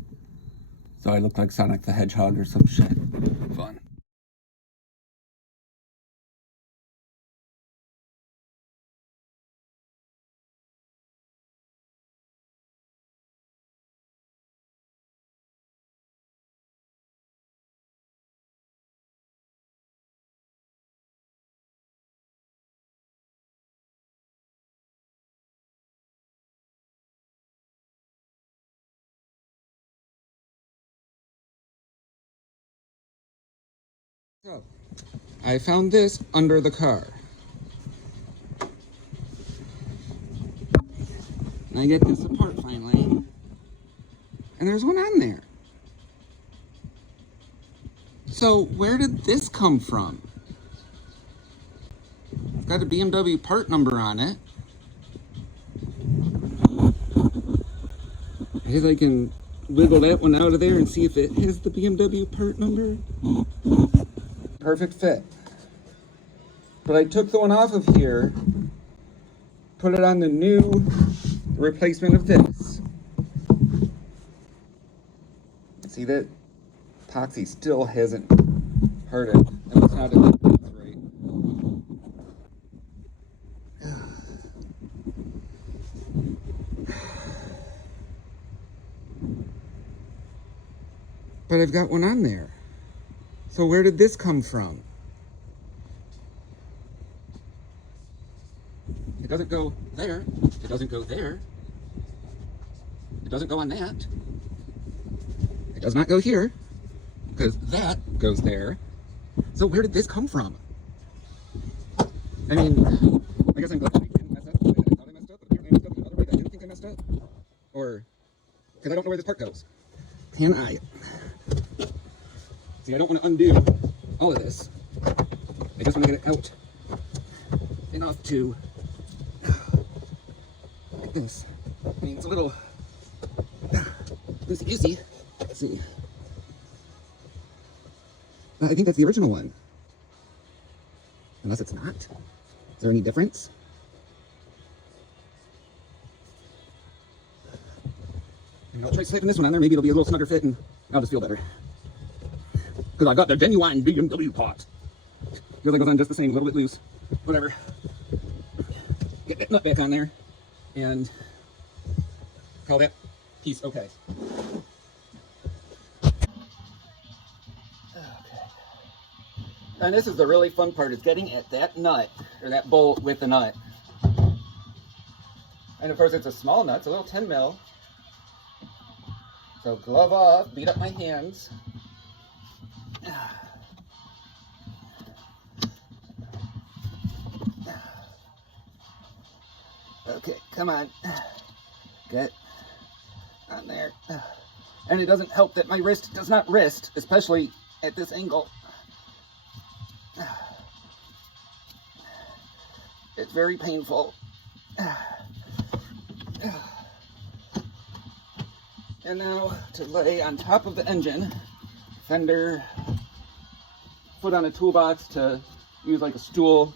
So I look like Sonic the Hedgehog or some shit. Fun. So, I found this under the car. And I get this apart finally. And there's one on there. So, where did this come from? It's got a BMW part number on it. I guess I can wiggle that one out of there and see if it has the BMW part number. Perfect fit. But I took the one off of here, put it on the new replacement of this. See that epoxy still hasn't hardened. And it's not a that's right. But I've got one on there. So where did this come from? It doesn't go there. It doesn't go there. It doesn't go on that. It does not go here, because that goes there. So where did this come from? I mean, I guess I'm glad I didn't mess up the way that I thought I messed up, but apparently I messed up another way that I didn't think I messed up. Or, because I don't know where this part goes. Can I? See, I don't want to undo all of this. I just want to get it out enough to like this. I mean, it's a little loosey-goosey. Let's see. I think that's the original one. Unless it's not. Is there any difference? And I'll try slapping this one on there. Maybe it'll be a little snugger fit and I'll just feel better. Because I've got the genuine BMW pot. Feels like it goes on just the same, a little bit loose. Whatever. Get that nut back on there. And call that piece okay. And this is the really fun part, is getting at that nut, or that bolt with the nut. And of course it's a small nut, it's a little 10 mil. So glove off, beat up my hands. Okay, come on. Get on there. And it doesn't help that my wrist does not wrist, especially at this angle. It's very painful. And now to lay on top of the engine, fender, foot on a toolbox to use like a stool.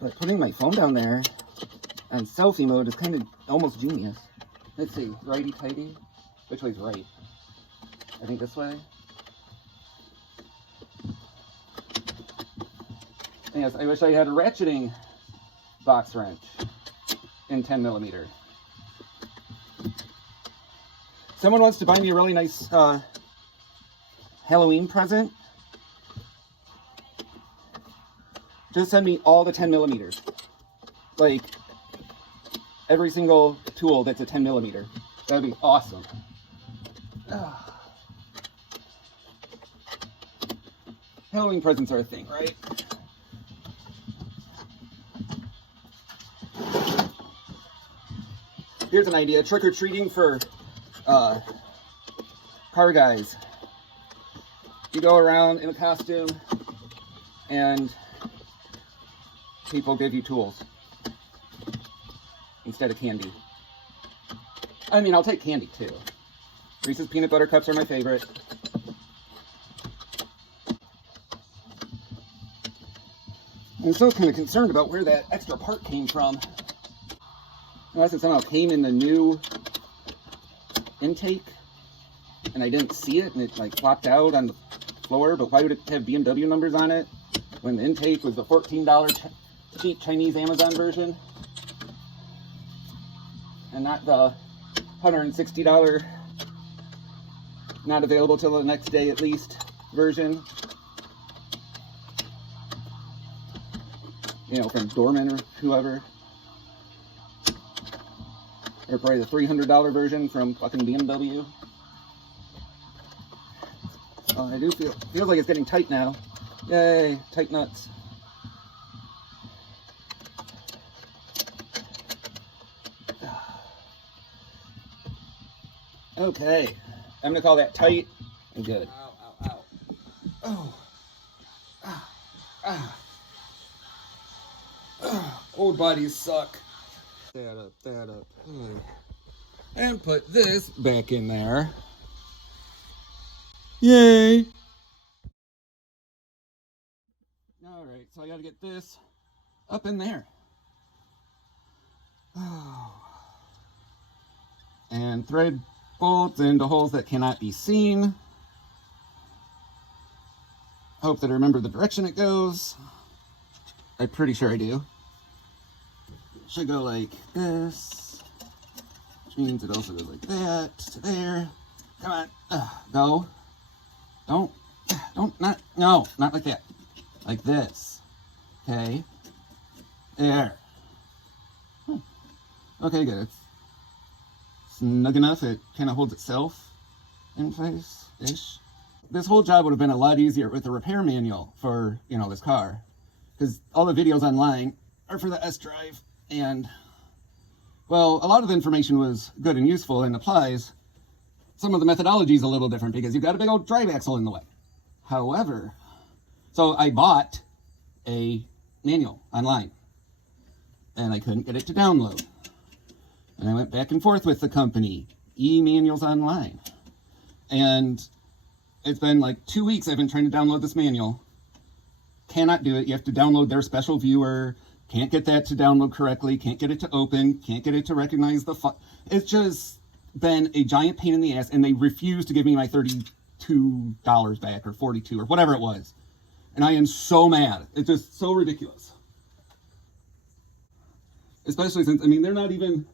But putting my phone down there on selfie mode is kind of almost genius. Let's see, righty-tighty. Which way's right? I think this way. Yes, I wish I had a ratcheting box wrench in 10 millimeter. Someone wants to buy me a really nice Halloween present. Just send me all the 10 millimeters. Like, every single tool that's a 10 millimeter. That'd be awesome. Halloween presents are a thing, right? Here's an idea, trick-or-treating for car guys. You go around in a costume and people give you tools instead of candy. I mean, I'll take candy too. Reese's peanut butter cups are my favorite. I'm still kind of concerned about where that extra part came from. Unless it somehow came in the new intake and I didn't see it and it like flopped out on the floor. But why would it have BMW numbers on it when the intake was the $14 cheap Chinese Amazon version and not the $160 not available till the next day at least version? You know, from Dorman or whoever. Or probably the $300 version from fucking BMW. I do feels like it's getting tight now. Yay, tight nuts. Okay, I'm gonna call that tight and good. Ow, ow, ow. Oh. Ah. Ah. Ah. Old bodies suck. That up, that up. And put this back in there. Yay! Alright, so I gotta get this up in there. Oh. And thread bolts into holes that cannot be seen. Hope that I remember the direction it goes. I'm pretty sure I do. Should go like this, which means it also goes like that to there. Come on, go. Don't, no, not like that. Like this. Okay. There. Okay, good. It's snug enough, it kind of holds itself in place-ish. This whole job would have been a lot easier with the repair manual for, you know, this car. Because all the videos online are for the S-Drive, and, well, a lot of the information was good and useful and applies. Some of the methodology is a little different because you've got a big old drive axle in the way. However, so I bought a manual online, and I couldn't get it to download. And I went back and forth with the company, e-manuals online. And it's been like 2 weeks I've been trying to download this manual. Cannot do it. You have to download their special viewer. Can't get that to download correctly. Can't get it to open. Can't get it to recognize the file. It's just been a giant pain in the ass, and they refuse to give me my $32 back, or $42, or whatever it was. And I am so mad. It's just so ridiculous. Especially since, I mean, they're not even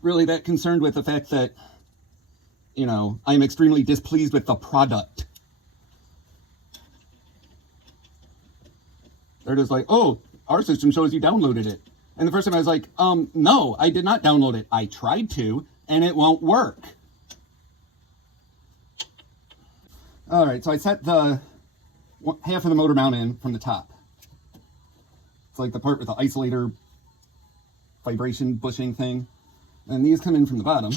really that concerned with the fact that, you know, I'm extremely displeased with the product. They're just like, oh, our system shows you downloaded it. And the first time I was like, no, I did not download it. I tried to, and it won't work. All right, so I set the half of the motor mount in from the top. It's like the part with the isolator vibration bushing thing. And these come in from the bottom.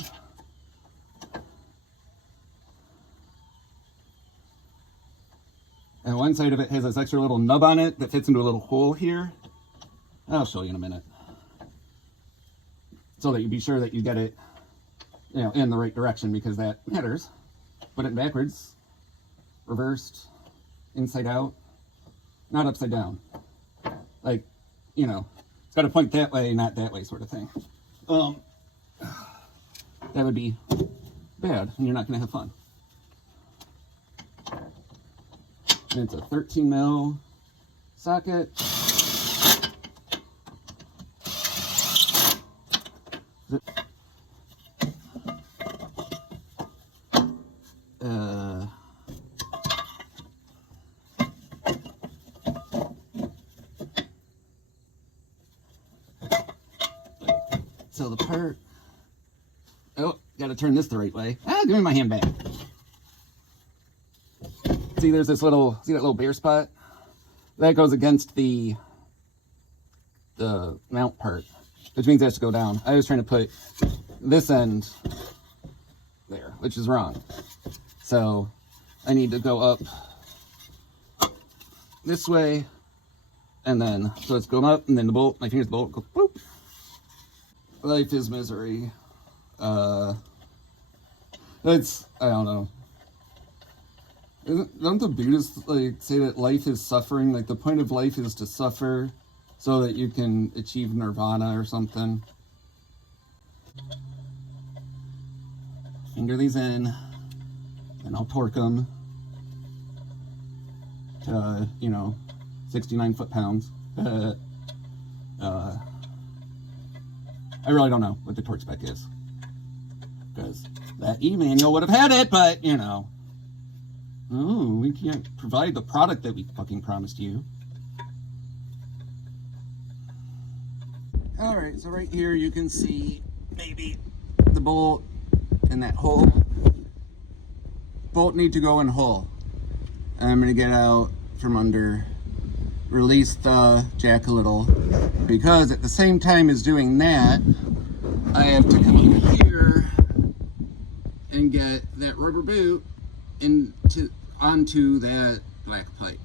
And one side of it has this extra little nub on it that fits into a little hole here. I'll show you in a minute. So that you be sure that you get it, you know, in the right direction, because that matters. Put it backwards, reversed, inside out, not upside down. Like, you know, it's got to point that way, not that way, sort of thing. That would be bad, and you're not going to have fun. And it's a 13 mil socket. So the part, oh, gotta turn this the right way. Ah, give me my hand back. See, there's this little, see that little bare spot? That goes against the mount part, which means it has to go down. I was trying to put this end there, which is wrong. So I need to go up this way, and then, so it's going up, and then the bolt, my finger's the bolt, go boop. Life is misery. It's, I don't know. Don't the Buddhists like say that life is suffering? Like the point of life is to suffer so that you can achieve nirvana or something. Finger these in, and I'll torque them to, you know, 69 foot-pounds. I really don't know what the torque spec is, because that e-manual would have had it, but, you know. Oh, we can't provide the product that we fucking promised you. Alright, so right here you can see maybe the bolt in that hole. Bolt need to go in hole. I'm gonna get out from under, release the jack a little, because at the same time as doing that, I have to come over here and get that rubber boot onto that black pipe.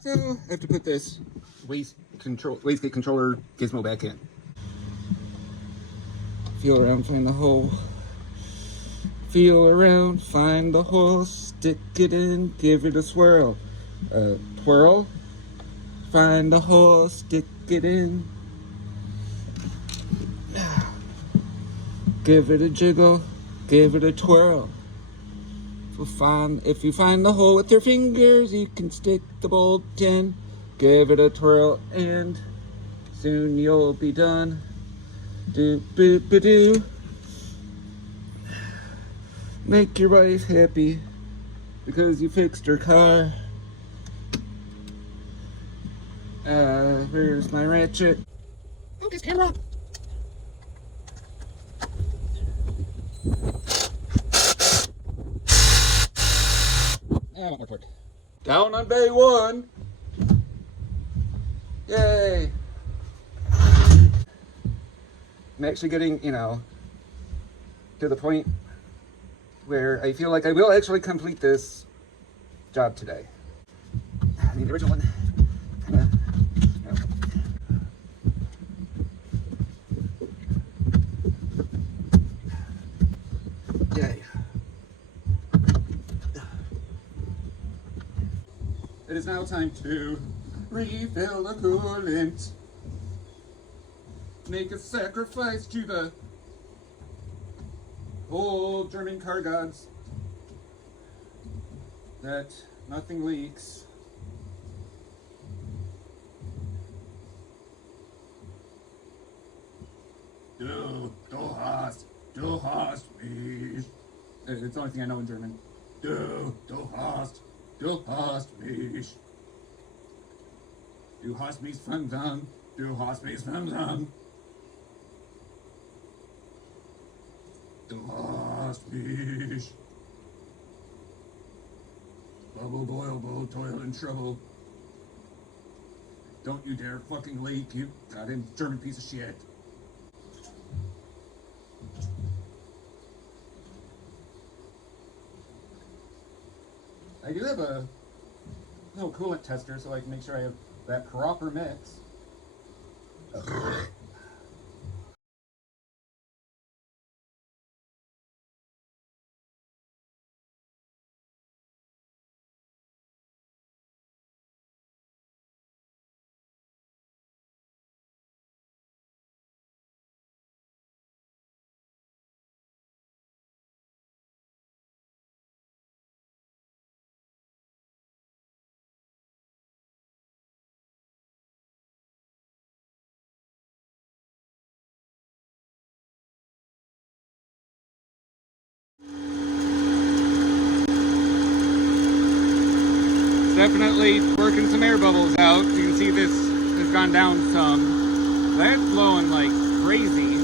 So I have to put this wastegate controller gizmo back in. Feel around, find the hole. Feel around, find the hole, stick it in, give it a swirl. Twirl. Find the hole, stick it in. Give it a jiggle, give it a twirl. If you find the hole with your fingers, you can stick the bolt in. Give it a twirl, and soon you'll be done. Do boop ba doo. Make your wife happy because you fixed her car. Where's my ratchet? Focus camera. I want more torque. Down on day one. Yay. I'm actually getting, to the point where I feel like I will actually complete this job today. I need the original one. Yay. It is now time to refill the coolant. Make a sacrifice to the old German car gods that nothing leaks. Du hast mich. It's the only thing I know in German. Du hast mich. Du hast mich verloren. Du hast mich verloren. Du hast mich. Bubble, boil, boil, toil, and trouble. Don't you dare fucking leak, you goddamn German piece of shit. I do have a little coolant tester so I can make sure I have that proper mix. Definitely working some air bubbles out. You can see this has gone down some. That's blowing like crazy.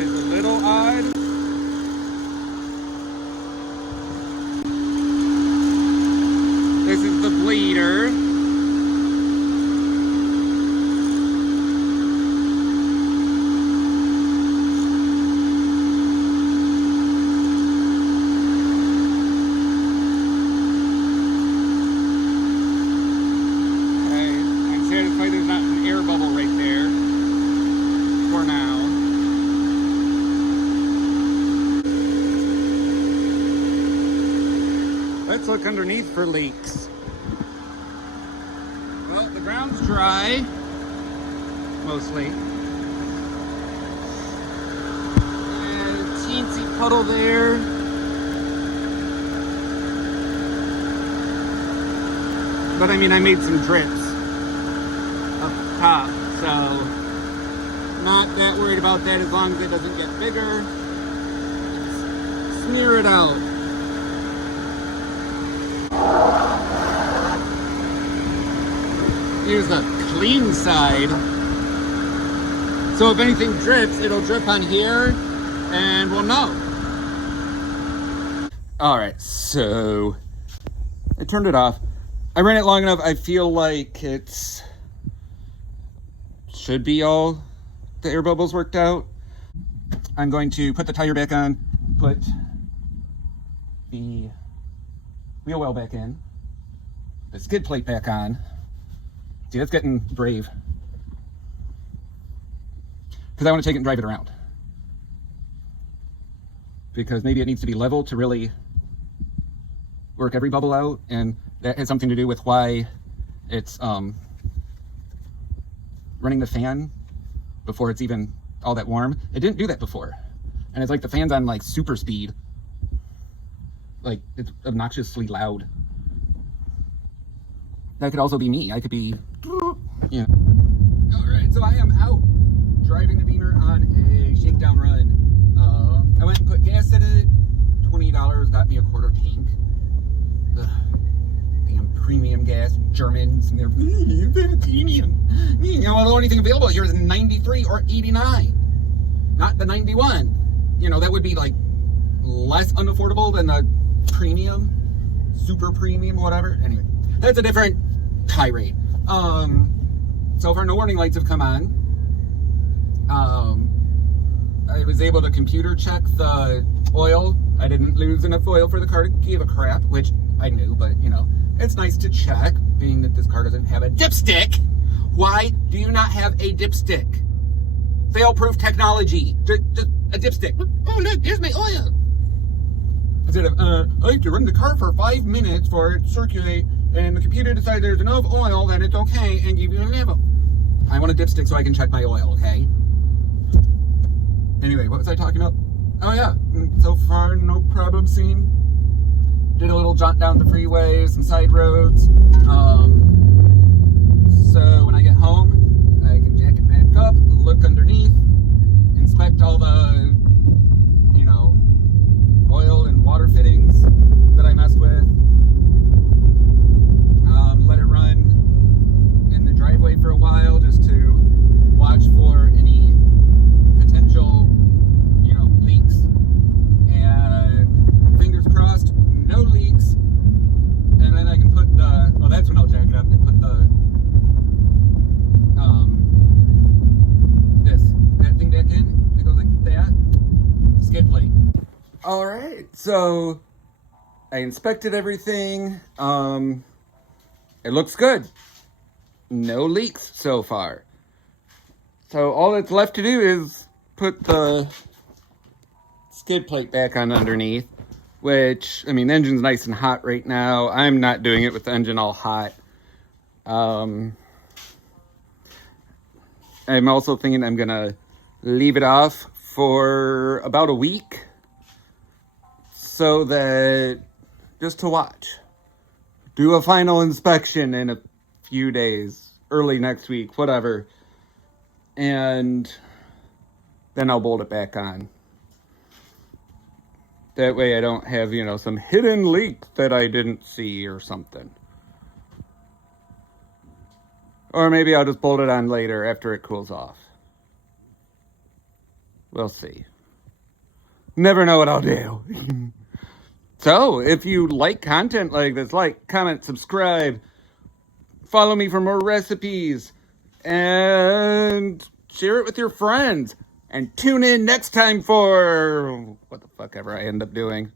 It's a little odd. This is the bleeder. Let's look underneath for leaks. Well, the ground's dry, mostly. And teensy puddle there. But I mean, I made some drips up top, so not that worried about that as long as it doesn't get bigger. Smear it out. Here's the clean side. So if anything drips, it'll drip on here and we'll know. All right, so I turned it off. I ran it long enough. I feel like it's should be all the air bubbles worked out. I'm going to put the tire back on, put the wheel well back in, the skid plate back on. See, that's getting brave. Because I want to take it and drive it around. Because maybe it needs to be level to really work every bubble out, and that has something to do with why it's running the fan before it's even all that warm. It didn't do that before. And it's like the fan's on like super speed. Like it's obnoxiously loud. That could also be me. I could be, yeah. All right, so I am out driving the Beamer on a shakedown run. I went and put gas in it. $20 got me a quarter tank. Ugh. Damn premium gas, Germans, and they're premium. You know, the only thing available here is 93 or 89, not the 91. You know, that would be like less unaffordable than the premium, super premium, whatever. Anyway, that's a different tirade. So far, no warning lights have come on. I was able to computer check the oil. I didn't lose enough oil for the car to give a crap, which I knew, but you know, it's nice to check, being that this car doesn't have a dipstick. Why do you not have a dipstick? Fail-proof technology. Just a dipstick. Oh look, here's my oil. Instead of, I have to run the car for 5 minutes for it to circulate, and the computer decides there's enough oil that it's okay and give you a level. I want a dipstick so I can check my oil, okay? Anyway, what was I talking about? Oh yeah, so far no problem seen. Did a little jaunt down the freeway, some side roads. So when I get home, I can jack it back up, look underneath, inspect all the, you know, oil and water fittings that I messed with. Let it run in the driveway for a while just to watch for any potential, you know, leaks. And fingers crossed, no leaks. And then I can put the, well, that's when I'll jack it up and put the, that thing back in. It goes like that. Skid plate. All right, so I inspected everything. It looks good. No leaks so far. So all that's left to do is put the skid plate back on underneath, which, I mean, the engine's nice and hot right now. I'm not doing it with the engine all hot. I'm also thinking I'm gonna leave it off for about a week so that, just to watch. Do a final inspection in a few days, early next week, whatever. And then I'll bolt it back on. That way I don't have, you know, some hidden leak that I didn't see or something. Or maybe I'll just bolt it on later after it cools off. We'll see. Never know what I'll do. So, if you like content like this, like, comment, subscribe, follow me for more recipes, and share it with your friends. And tune in next time for what the fuck ever I end up doing.